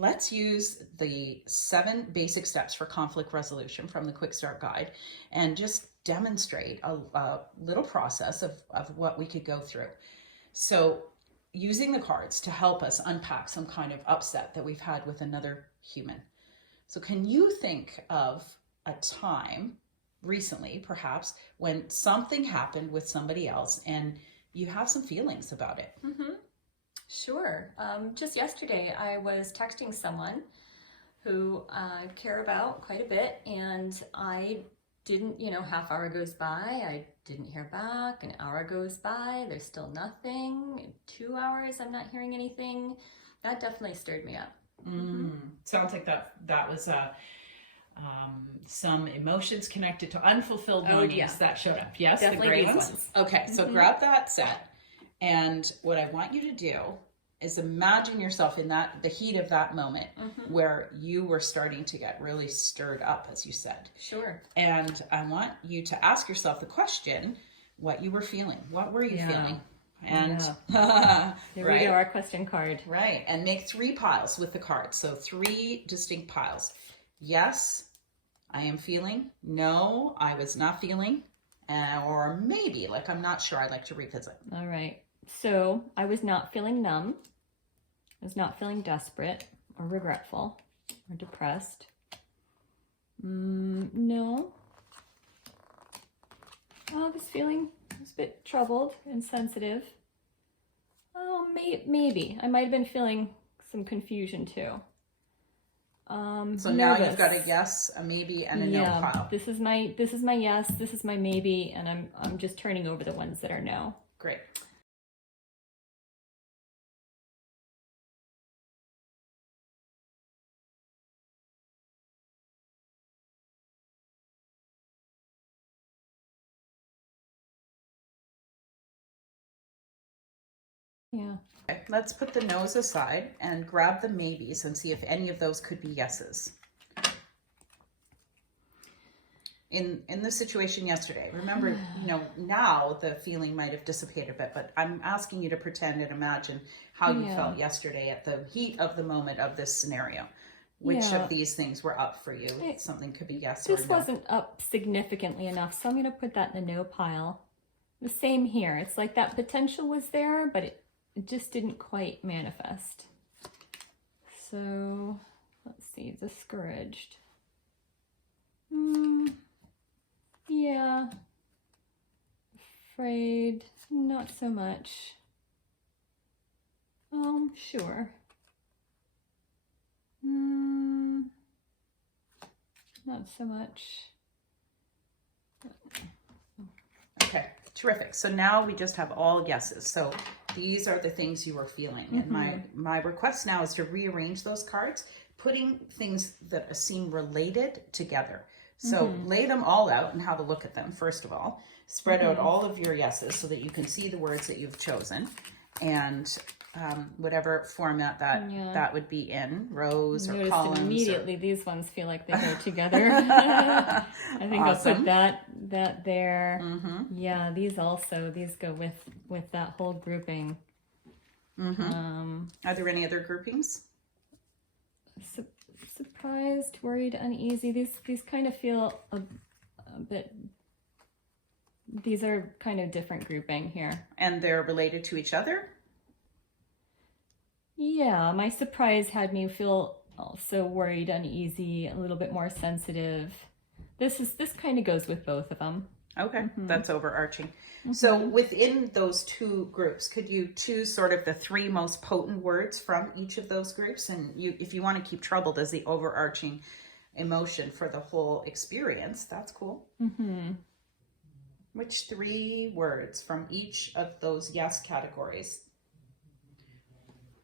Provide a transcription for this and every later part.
let's use the 7 basic steps for conflict resolution from the Quickstart guide and just demonstrate a little process of what we could go through. So using the cards to help us unpack some kind of upset that we've had with another human. So can you think of a time recently, perhaps, when something happened with somebody else and you have some feelings about it? Sure. Just yesterday, I was texting someone who I care about quite a bit, and I didn't, half hour goes by, I didn't hear back, an hour goes by, there's still nothing, 2 hours, I'm not hearing anything. That definitely stirred me up. Sounds like that was some emotions connected to unfulfilled longings that showed up. Yes, definitely the gray these ones. Okay, so grab that set. And what I want you to do is imagine yourself in the heat of that moment where you were starting to get really stirred up, as you said. Sure. And I want you to ask yourself the question, what you were feeling. What were you feeling? And here we go, our question card. Right. And make 3 piles with the cards. So 3 distinct piles. Yes, I am feeling. No, I was not feeling. Or maybe, like, I'm not sure. I'd like to revisit. All right. So I was not feeling numb. I was not feeling desperate or regretful or depressed. No. I was feeling a bit troubled and sensitive. Oh, maybe. I might have been feeling some confusion too. So now you've got a yes, a maybe, and a no pile. This is my yes, this is my maybe, and I'm just turning over the ones that are no. Great. Yeah. Okay, let's put the no's aside and grab the maybes and see if any of those could be yeses. In the situation yesterday, remember, now the feeling might have dissipated a bit, but I'm asking you to pretend and imagine how you felt yesterday at the heat of the moment of this scenario. Which of these things were up for you? Something could be yes or no. This wasn't up significantly enough, so I'm going to put that in the no pile. The same here. It's like that potential was there, but it just didn't quite manifest. So, let's see, discouraged. Yeah. Afraid, not so much. Sure. Not so much. Okay, terrific. So now we just have all yeses. So these are the things you were feeling. And my request now is to rearrange those cards, putting things that seem related together. So lay them all out and have a look at them, first of all. Spread out all of your yeses so that you can see the words that you've chosen. And whatever format that would be in, rows or columns. Immediately these ones feel like they go together. I think awesome. I'll put that there. Yeah, these go with that whole grouping. Are there any other groupings? Surprised, worried, uneasy. These kind of feel a bit. These are kind of different grouping here. And they're related to each other? Yeah, my surprise had me feel also worried, uneasy, a little bit more sensitive. This kind of goes with both of them. Okay, that's overarching. So within those 2 groups, could you choose sort of the 3 most potent words from each of those groups? And if you want to keep troubled as the overarching emotion for the whole experience, that's cool. Which 3 words from each of those yes categories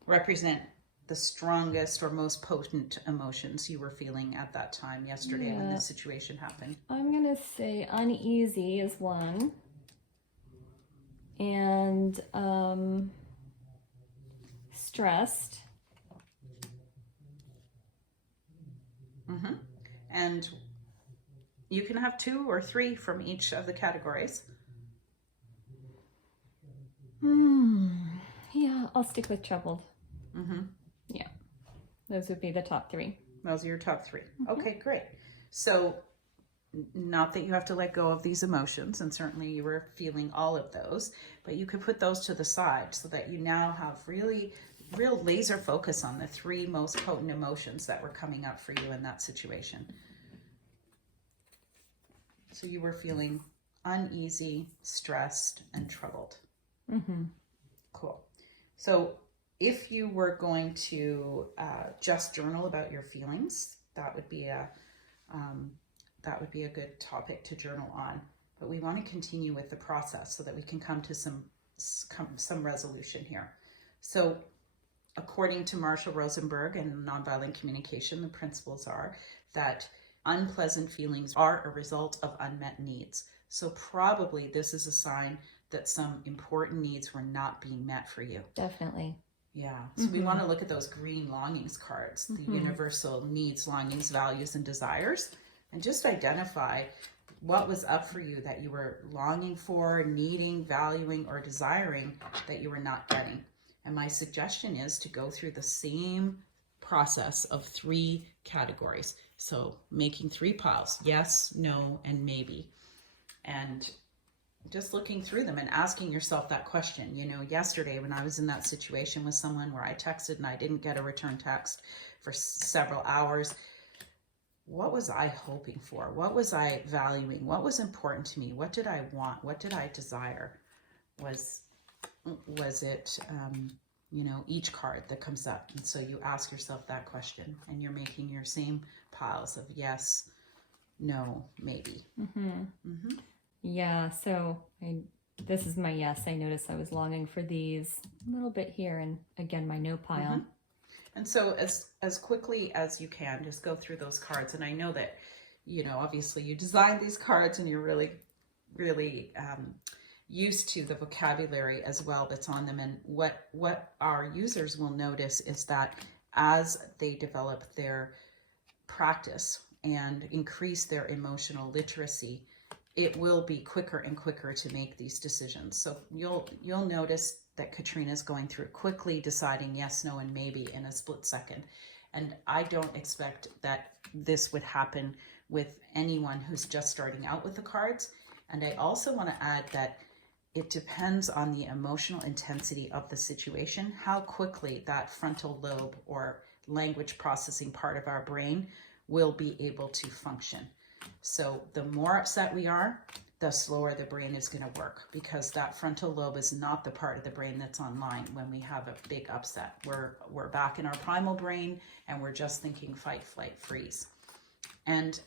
represent the strongest or most potent emotions you were feeling at that time yesterday when this situation happened? I'm going to say uneasy is one. And stressed. And you can have 2 or 3 from each of the categories. Yeah, I'll stick with troubled. Mm-hmm. Yeah. Those would be the top three. Those are your top three. Okay, great. So not that you have to let go of these emotions, and certainly you were feeling all of those, but you could put those to the side so that you now have real laser focus on the three most potent emotions that were coming up for you in that situation. So you were feeling uneasy, stressed, and troubled. Cool. So if you were going to just journal about your feelings, that would be a good topic to journal on. But we want to continue with the process so that we can come to some resolution here. So according to Marshall Rosenberg and nonviolent communication, the principles are that unpleasant feelings are a result of unmet needs. So probably this is a sign that some important needs were not being met for you. Definitely. Yeah. So we want to look at those green longings cards, the universal needs, longings, values, and desires, and just identify what was up for you that you were longing for, needing, valuing, or desiring that you were not getting. And my suggestion is to go through the same process of 3 categories. So making 3 piles, yes, no, and maybe. And just looking through them and asking yourself that question. You know, yesterday when I was in that situation with someone where I texted and I didn't get a return text for several hours, what was I hoping for? What was I valuing? What was important to me? What did I want? What did I desire? Was it, each card that comes up? And so you ask yourself that question and you're making your same piles of yes, no, maybe. Yeah, so this is my yes. I noticed I was longing for these a little bit here, and again, my no pile. And so as quickly as you can, just go through those cards. And I know that, obviously you designed these cards and you're really, really used to the vocabulary as well that's on them. And what our users will notice is that as they develop their practice and increase their emotional literacy, it will be quicker and quicker to make these decisions. So you'll notice that Katrina's going through quickly deciding yes, no, and maybe in a split second. And I don't expect that this would happen with anyone who's just starting out with the cards. And I also want to add that it depends on the emotional intensity of the situation, how quickly that frontal lobe or language processing part of our brain will be able to function. So the more upset we are, the slower the brain is going to work, because that frontal lobe is not the part of the brain that's online when we have a big upset. We're back in our primal brain and we're just thinking fight, flight, freeze. And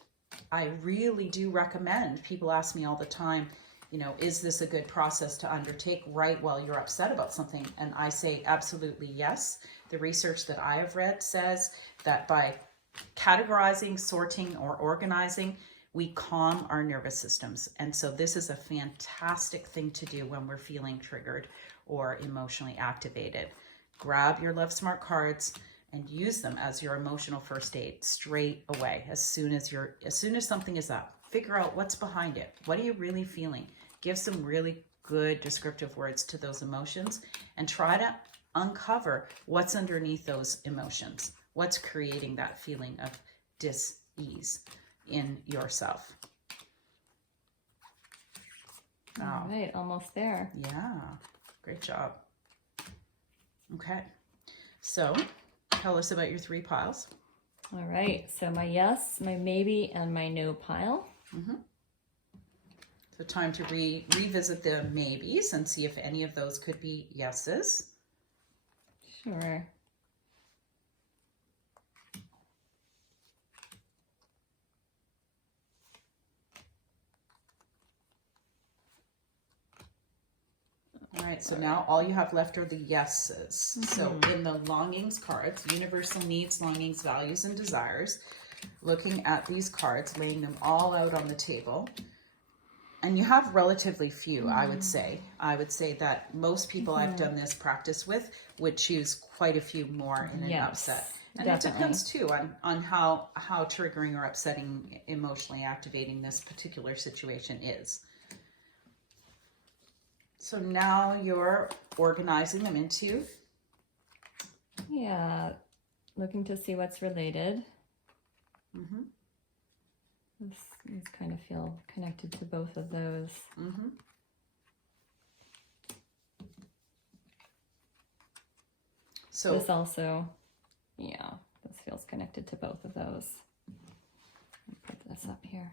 I really do recommend, people ask me all the time, is this a good process to undertake right while you're upset about something? And I say absolutely yes. The research that I have read says that by categorizing, sorting, or organizing, we calm our nervous systems. And so this is a fantastic thing to do when we're feeling triggered or emotionally activated. Grab your Love Smart cards and use them as your emotional first aid straight away. As soon as something is up, figure out what's behind it. What are you really feeling? Give some really good descriptive words to those emotions and try to uncover what's underneath those emotions. What's creating that feeling of dis-ease in yourself? All right, almost there. Yeah, great job. Okay, so tell us about your 3 piles. All right, so my yes, my maybe, and my no pile. So time to revisit the maybes and see if any of those could be yeses. Sure. All right, so now all you have left are the yeses. So in the longings cards, universal needs, longings, values, and desires, looking at these cards, laying them all out on the table, and you have relatively few, I would say. I would say that most people I've done this practice with would choose quite a few more in an upset. And definitely. It depends too on how triggering or upsetting, emotionally activating this particular situation is. So now you're organizing them into? Yeah, looking to see what's related. Mm-hmm. These kind of feel connected to both of those. Mm-hmm. So this also, yeah, this feels connected to both of those. Let me put this up here.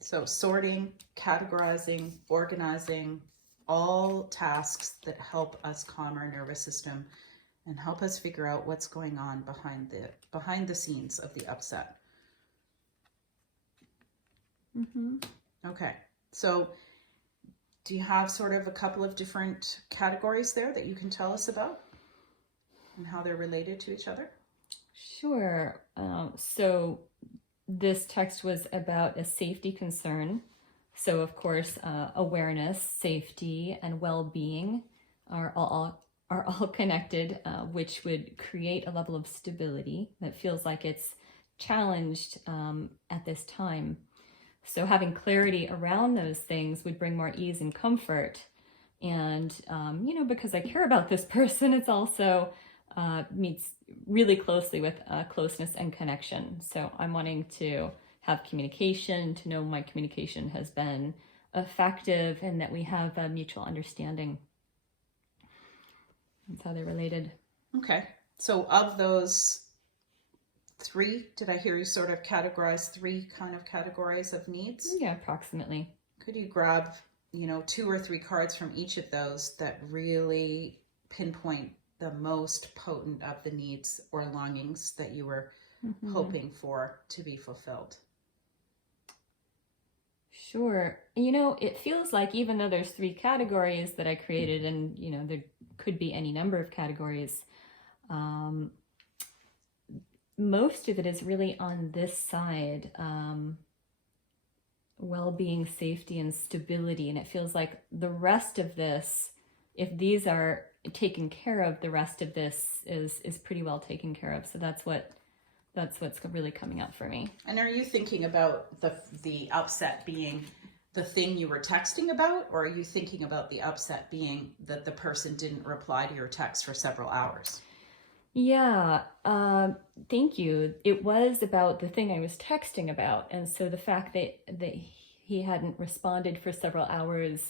So sorting, categorizing, organizing, all tasks that help us calm our nervous system and help us figure out what's going on behind the scenes of the upset. Mm-hmm. Okay, so do you have sort of a couple of different categories there that you can tell us about and how they're related to each other? Sure. So this text was about a safety concern. So of course, awareness, safety, and well-being are all connected, which would create a level of stability that feels like it's challenged at this time. So having clarity around those things would bring more ease and comfort. And, because I care about this person, it's also meets really closely with closeness and connection. So I'm wanting to have communication, to know my communication has been effective and that we have a mutual understanding. That's how they're related. Okay. So of those three, did I hear you sort of categorize three kind of categories of needs? Yeah, approximately. Could you grab, 2 or 3 cards from each of those that really pinpoint the most potent of the needs or longings that you were hoping for to be fulfilled? Sure. It feels like even though there's 3 categories that I created and, there could be any number of categories, most of it is really on this side, well-being, safety, and stability. And it feels like the rest of this, if these are taken care of, the rest of this is pretty well taken care of. So that's what's really coming up for me. And are you thinking about the upset being the thing you were texting about, or are you thinking about the upset being that the person didn't reply to your text for several hours? Yeah, thank you. It was about the thing I was texting about. And so the fact that he hadn't responded for several hours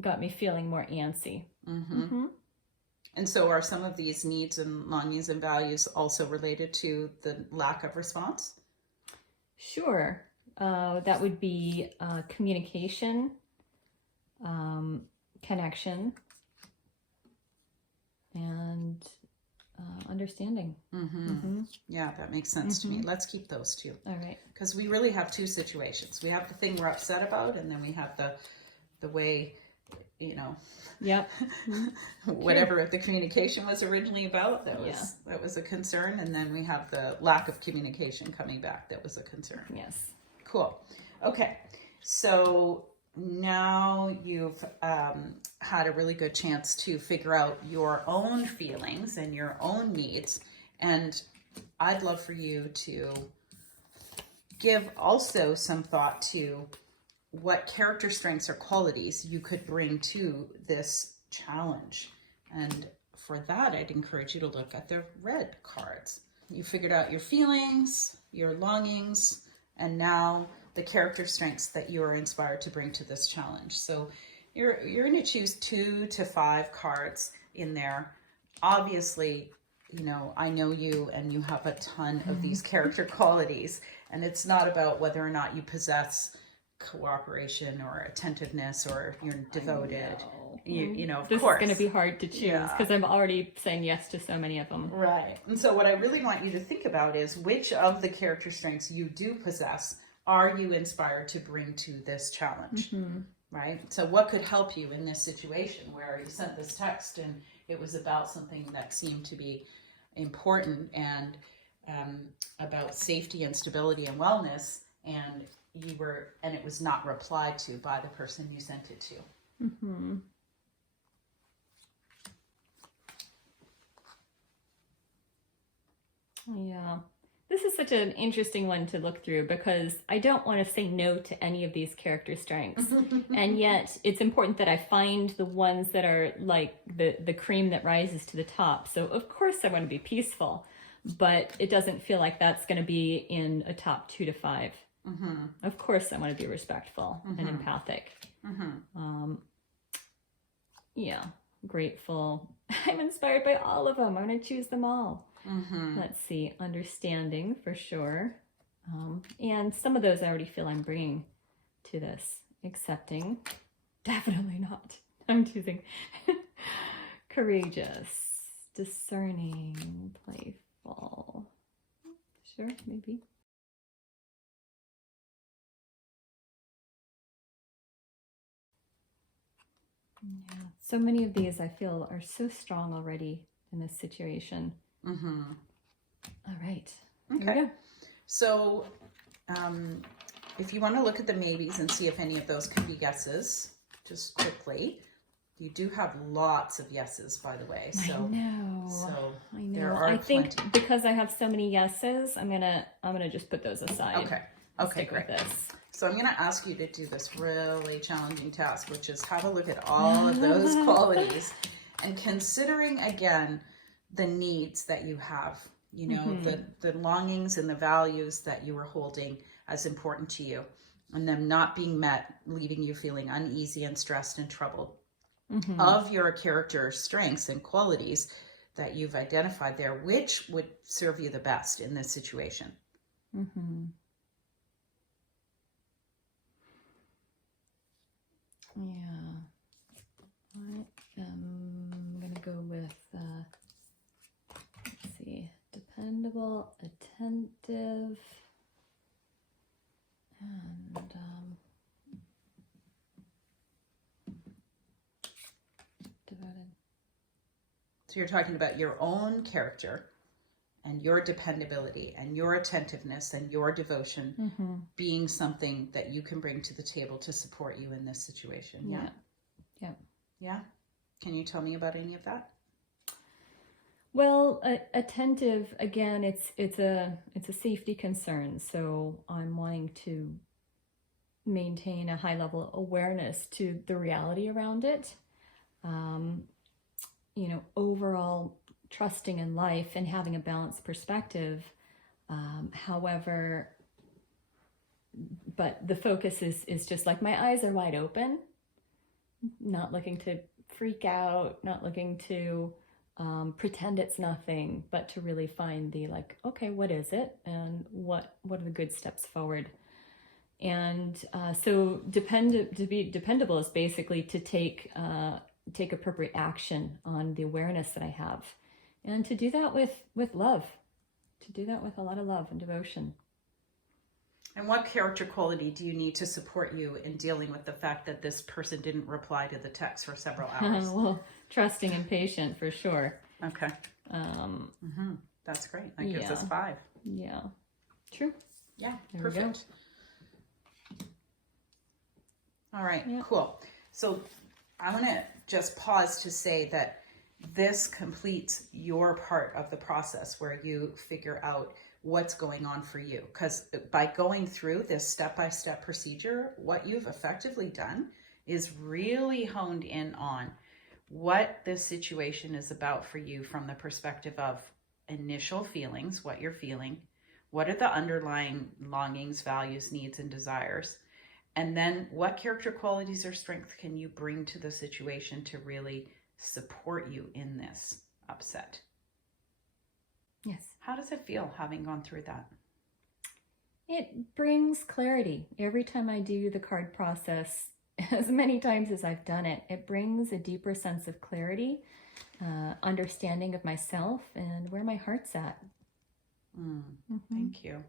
got me feeling more antsy. Mm-hmm. Mm-hmm. And so are some of these needs and longings and values also related to the lack of response? Sure. That would be communication, connection, and understanding. Mm-hmm. Mm-hmm. Yeah, that makes sense to me. Let's keep those two. All right. Because we really have 2 situations. We have the thing we're upset about, and then we have the way, Yep. whatever the communication was originally about, that was a concern, and then we have the lack of communication coming back, that was a concern. Yes. Cool. Okay, so now you've had a really good chance to figure out your own feelings and your own needs, and I'd love for you to give also some thought to what character strengths or qualities you could bring to this challenge. And for that, I'd encourage you to look at the red cards. You figured out your feelings, your longings, and now the character strengths that you are inspired to bring to this challenge. So you're going to choose 2 to 5 cards in there. Obviously, I know you and you have a ton of these character qualities, and it's not about whether or not you possess cooperation or attentiveness or you're devoted. Of this course. This is going to be hard to choose because I'm already saying yes to so many of them. Right. And so what I really want you to think about is which of the character strengths you do possess are you inspired to bring to this challenge? Mm-hmm. Right? So what could help you in this situation where you sent this text and it was about something that seemed to be important and about safety and stability and wellness, and it was not replied to by the person you sent it to. Mm-hmm. Yeah. This is such an interesting one to look through because I don't want to say no to any of these character strengths. And yet it's important that I find the ones that are like the cream that rises to the top. So of course I want to be peaceful, but it doesn't feel like that's going to be in a top 2 to 5. Of course, I want to be respectful and empathic. Yeah, grateful. I'm inspired by all of them. I'm going to choose them all. Let's see, understanding for sure. And some of those I already feel I'm bringing to this. Accepting, definitely not. I'm choosing courageous, discerning, playful. Sure, maybe. Yeah, so many of these I feel are so strong already in this situation. All right. Okay. Here we go. So if you want to look at the maybes and see if any of those could be yeses, just quickly. You do have lots of yeses, by the way. So, I know. So I know. there are I think plenty. because I have so many yeses, I'm gonna just put those aside. Okay. Okay, Stick great. with this. So I'm going to ask you to do this really challenging task, which is have a look at all of those qualities and considering again the needs that you have, you know, the longings and the values that you are holding as important to you, and them not being met, leaving you feeling uneasy and stressed and troubled. Of your character strengths and qualities that you've identified there, which would serve you the best in this situation? Yeah, I'm gonna go with, let's see, dependable, attentive, and devoted. So you're talking about your own character and your dependability and your attentiveness and your devotion being something that you can bring to the table to support you in this situation. Yeah. Yeah. Yeah. Can you tell me about any of that? Well, attentive, again, it's a safety concern. So I'm wanting to maintain a high level awareness to the reality around it. You know, overall trusting in life and having a balanced perspective. However, but the focus is just like my eyes are wide open, not looking to freak out, not looking to pretend it's nothing, but to really find the like, okay, what is it? And what are the good steps forward? And so to be dependable is basically to take appropriate action on the awareness that I have. And to do that with love, to do that with a lot of love and devotion. And what character quality do you need to support you in dealing with the fact that this person didn't reply to the text for several hours? Well, trusting and patient for sure. Okay. That's great. That gives us 5. Yeah. True. Yeah. There Perfect. All right. Yeah. Cool. So I'm going to just pause to say that this completes your part of the process where you figure out what's going on for you. Because by going through this step-by-step procedure, what you've effectively done is really honed in on what this situation is about for you from the perspective of initial feelings, what you're feeling, what are the underlying longings, values, needs, and desires, and then what character qualities or strength can you bring to the situation to really support you in this upset. Yes. How does it feel having gone through that? It brings clarity. Every time I do the card process, as many times as I've done it, it brings a deeper sense of clarity, understanding of myself and where my heart's at. Thank you.